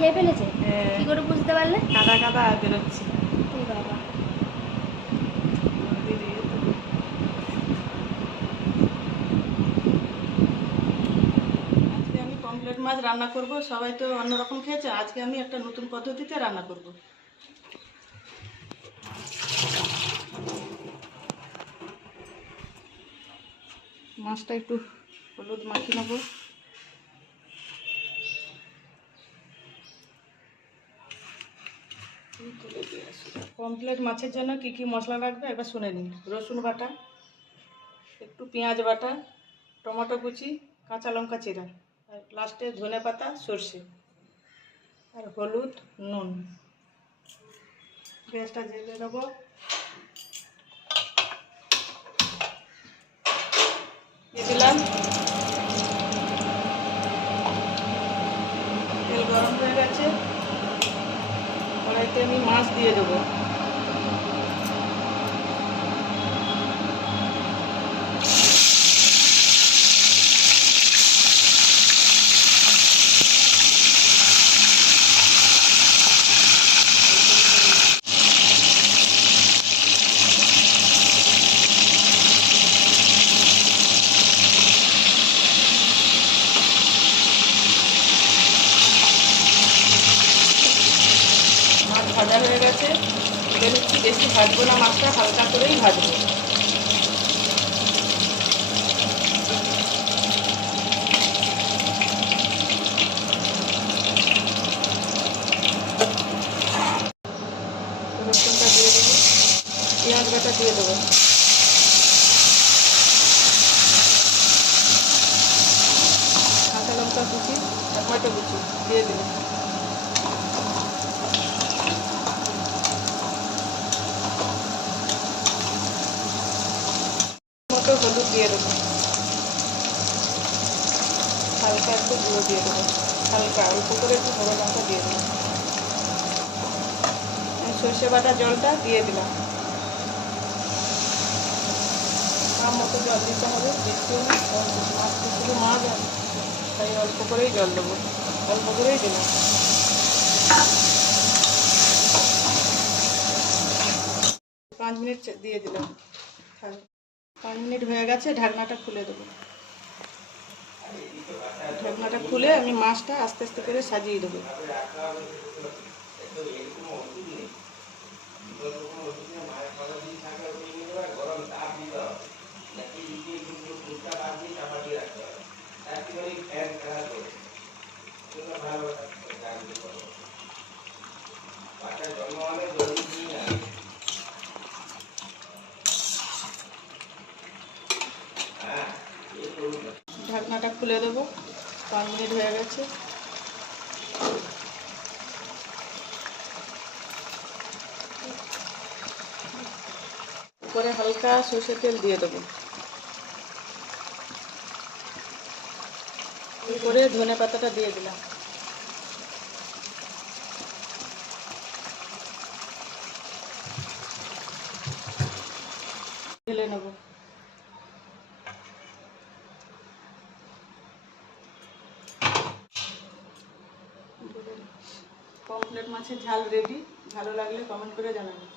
খেয়ে ফেলেছে? হ্যাঁ। কি করে বুঝতে পারলে? কাদা কাদা বেরোচ্ছে। এই বাবা। আজকে আমি পমফ্রেট মাছ রান্না করব। সবাই তো অন্যরকম খেয়েছে, আজকে আমি একটা নতুন পদ্ধতিতে রান্না করব। মাছটা একটু হলুদ মাখিয়ে নেবো। পমফ্রেট মাছের জন্য কি কি মশলা লাগবে একবার শুনে নিন। রসুন বাটা, একটু পেঁয়াজ বাটা, টমেটো কুচি, কাঁচা লঙ্কা চিরা, আর লাস্টে ধনে পাতা, সর্ষে, আর হলুদ, নুন। গ্যাসটা জ্বেলে দেবো। দিয়ে দিলাম। তেল গরম হয়ে গেছে, কড়াইতে আমি মাছ দিয়ে দেবো। মাছ ভাজা হয়ে গেছে, তুলে নিচ্ছি। বেশি ভাজবো না মাছটা, হালকা করেই ভাজবো। রসুনটা দিয়ে দেবো, পেঁয়াজ বাটা দিয়ে দেবো, কাঁচা লঙ্কা কুচি, টমেটো কুচি দিয়ে দেবো। মতো হলুদ দিয়ে দেবো, হালকা একটু গুঁড়ো দিয়ে দেবো, হালকা অল্প করে একটু গুঁড়ো লঙ্কা দিয়ে দেবো। সর্ষে বাটা জলটা দিয়ে দিলাম। মাছ মতো জল দিতে হবে, বেশিও না। মাছ তো শুধু মাছ, তাই অল্প করেই জল দেবো, অল্প করেই দিলাম। 5 মিনিট দিয়ে দিলাম। 5 মিনিট হয়ে গেছে, ঢাকনাটা খুলে দেবো। ঢাকনাটা খুলে আমি মাছটা আস্তে আস্তে করে সাজিয়ে দেবো। ঢাকনাটা খুলে দেবো। 5 মিনিট হয়ে গেছে। উপরে হালকা সরষের তেল দিয়ে দেবো। করে ধনে পাতাটা দিয়ে দিলাম। ঢেলে নেব। পমফ্রেট মাছের ঝাল রেডি। ভালো লাগলে কমেন্ট করে জানাবেন।